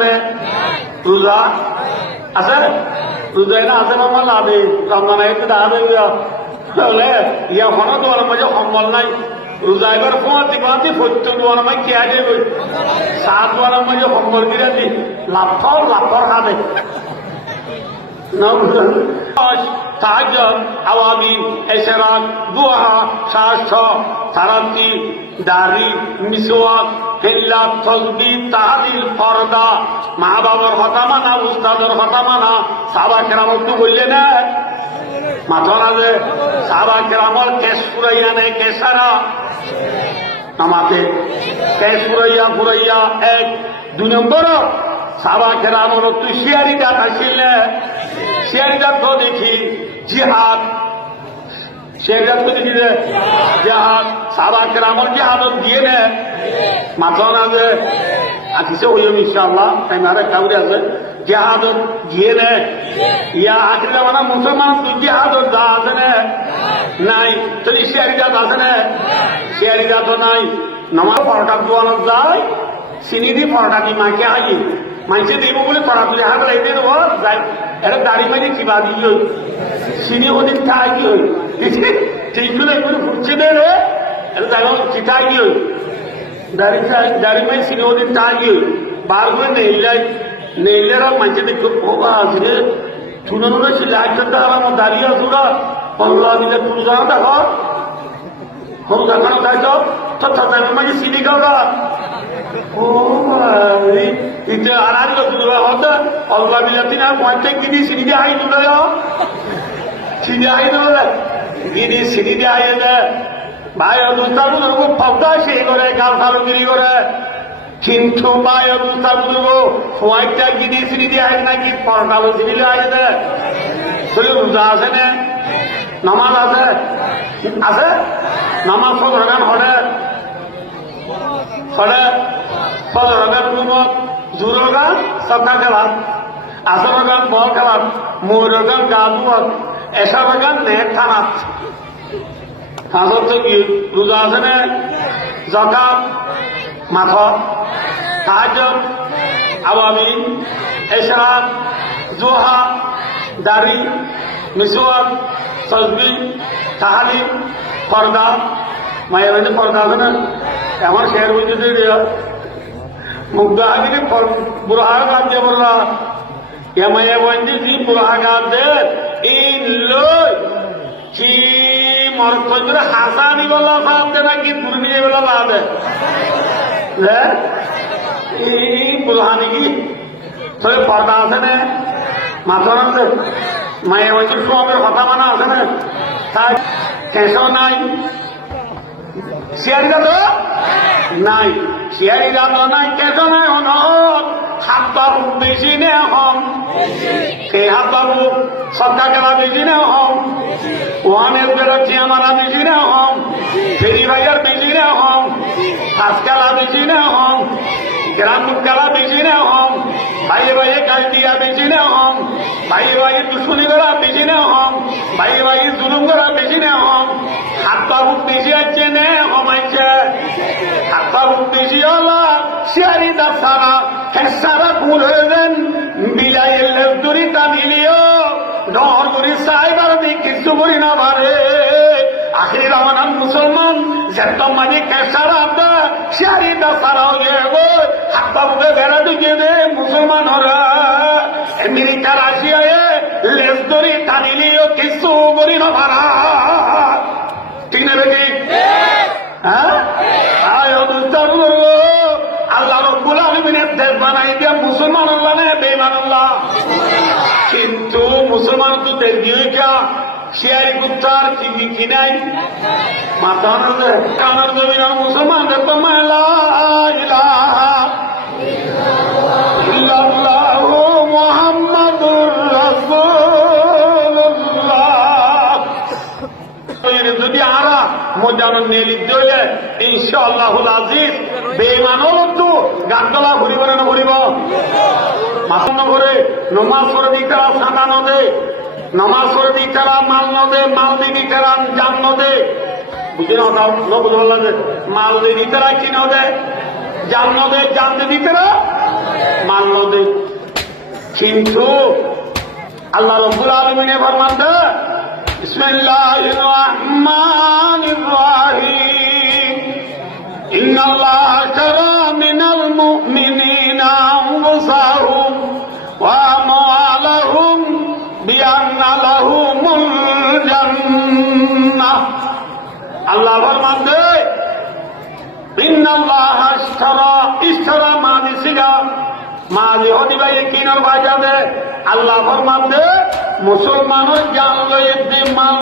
না রোজা আছে রোজাই না আছে আমার লাভে রমজান একটু দেখা দেবে তাহলে ইয়া হনো তোমার মাঝে সম্বল নাই রোজা এবার কুমাতি কুমাতি সত্য তোমার মাঝে কে আগে সাত তোমার মাঝে সম্বল গিরে দি লাফর হাতে তাহাজ্জুদ আওয়াবিন এশরাক দুহা শাস্ত্র তারাবি দাড়ি মিসওয়াক হিল্লাত তাসবিহ তাহলিল ফরদা মা বাবার কথা মানা উস্তাদের কথা মানা সাহাবা কেরাম তো বললে না মাথা না যে সাহাবা কেরামর কেশ ফুরাইয়া নেই কেসারা আমাকে কেশ ফুরাইয়া এক দুই নম্বর সাহাবা কেরামর তুই শিয়ারিটা আসিলে শিয়ারিটা তো দেখি জিহাদ শিয়ারিটা তো দেখি যে জিহাদ সাহাবা কেরামর জিহাদত দিয়ে নে মাথা না যে আকিছে হইম ইনশাআল্লাহ তাই না কাউরে আছে জিহাদত দিয়ে নে ইয়া আখিরা মানে মুসলমান তুই জিহাদত যা আছে না নাই তুই শিয়ারিটা আছে না শিয়ারিটা তো নাই নামাজ পড়াটা দোয়ানত যায় চিনি দি পরোটা দি মাকে আই মাইছে দিব বলে পড়া তুলে হাত রাইতে দেবো যাই এটা দাড়ি মাঝে কিবা দিল চিনি ওদিক খাই কি হই ঠিক করে ফুটছে দে রে এটা জানো চিঠাই কি হই দাড়ি মাঝে চিনি ওদিক খাই কি হই বার করে নেইলে আর মাইছে দেখো ওবা আছে শুনে মনে ছিল একজনটা আমার দাঁড়িয়ে আসুরা পল্লা দিলে তুলে যাও দেখো হোম দেখানো তাই তো তাদের মাঝে চিনি খাওয়া ও ইতে আরাম তুলবে হতো অল্লা বিলাতিন আর পয়েন্টে গিনি সিঁড়ি দিয়ে আই তুলে যাও সিঁড়ি আই তুলে গিনি সিঁড়ি দিয়ে আই দে ভাই অনুষ্ঠান পদ্মা সেই করে গাল সারগিরি করে কিন্তু ভাই অনুষ্ঠান পয়েন্টটা গিনি সিঁড়ি দিয়ে আই নাকি পরকালো সিঁড়ি আই দে তাহলে রোজা আছে না নামাজ আছে আছে নামাজ সব রগান হরে ফলরগান রুমত জোরগান সবকা খেলাম আসরগান বল খেলাম ময়ূরগান গা দুয়াত এসরগান নেট থানাত হাজর তো কি রোজা আছে না জাকাত মাথ তাহাজ্জুদ আওয়াবিন এশরাক দুহা দাড়ি মিসওয়াক তাসবিহ তাহলিল ফরদা মায়ের বাড়িতে পর্দা আছে না এমন শেয়ার বলতে মুগ্ধ আগে বুড়া গান দিয়ে বললা মায়া বন্ধু কি বুড়া গান দে এই লই কি মরকজুর হাসানি বলা সাপ দে নাকি দুর্নিয়ে বলা লা দে এই বুড়ানি কি তোর পর্দা আছে না মাথা আছে মায়ের বন্ধুর সবের কথা মানা আছে না তাই কেসও নাই শিয়ারিটা তো নাই শিয়ারিটা তো নাই কেসো নাই হনত হাতবার বেশি নে হম সেই হাতবার সবকা খেলা বেশি নে হম ওয়ানের বেরোচ্ছি আমারা বেশি নে হম ফেরি ভাইয়ার বেশি নে হম হাত খেলা বেশি নে হম গ্রাম খেলা বেশি নে হম ভাইয়ে ভাইয়ে কাজ দিয়া বেশি নে হম ভাইয়ে ভাইয়ে দুশ্মনী করা বেশি নে হম ভাইয়ে ভাইয়ে জুলুম করা বেশি নে হম হাত বাবুক বেশি আছে নে হমাইছে হাত বাবুক বেশি হলা শিয়ারি দা সারা সারা ভুল হয়ে যান বিলাইয়ের লেফদুরি টানিলিও ডর করি সাইবার দি কিছু করি না পারে আখির রামানান মুসলমান যেত মানে কেসারা দা শিয়ারি দা সারা হয়ে গো হাত বাবুকে বেড়া ঢুকিয়ে দে মুসলমান হরা আমেরিকা রাশিয়ায় লেফদুরি টানিলিও কিছু করি না পারা ঠিক না বেটি হ্যাঁ আল্লাহ রব্বুল আলামিনের দেশ বানাই দিয়া মুসলমান আল্লাহ না বেঈমান আল্লাহ কিন্তু মুসলমান তো দেশ দিয়ে কা শিয়ারি কুত্তার কি নাই মাথা কানার জমিন মুসলমান দেখো লা ইলাহা ইল্লাল্লাহু মুহাম্মাদুর রাসূলুল্লাহ যদি আরা মজানো নেলিত হইলে ইনশাআল্লাহুল আজিজ বেঈমানও তো গানতলা ঘুরিব না ঘুরিব মাথা নগরে নমাজ পড়ে দিতে সাদা নদে নমাজ পড়ে দিতে মাল নদে মাল দিবি কেরাম জান নদে বুঝি না বুঝতে পারলাম যে মাল দিবি তারা কি নদে জান নদে জান দিবি কেরা মানল দে। কিন্তু আল্লাহ রব্বুল আলামিনে ফরমান দে বিসমিল্লাহির রহমানির রহিম ইন্নাল্লাহা আশতারা মিনাল মুমিনিনা আনফুসাহুম ওয়া আমওয়ালাহুম বিআন্না লাহুমুল জান্নাহ। আল্লাহ ফরমান দে ইন্নাল্লাহা আশতারা, ইশতারা মানে সিগা মালি হদি ভাই কিনার বাজারে আল্লাহ ফরমান দে মুসলমানের জান লয়ে মাল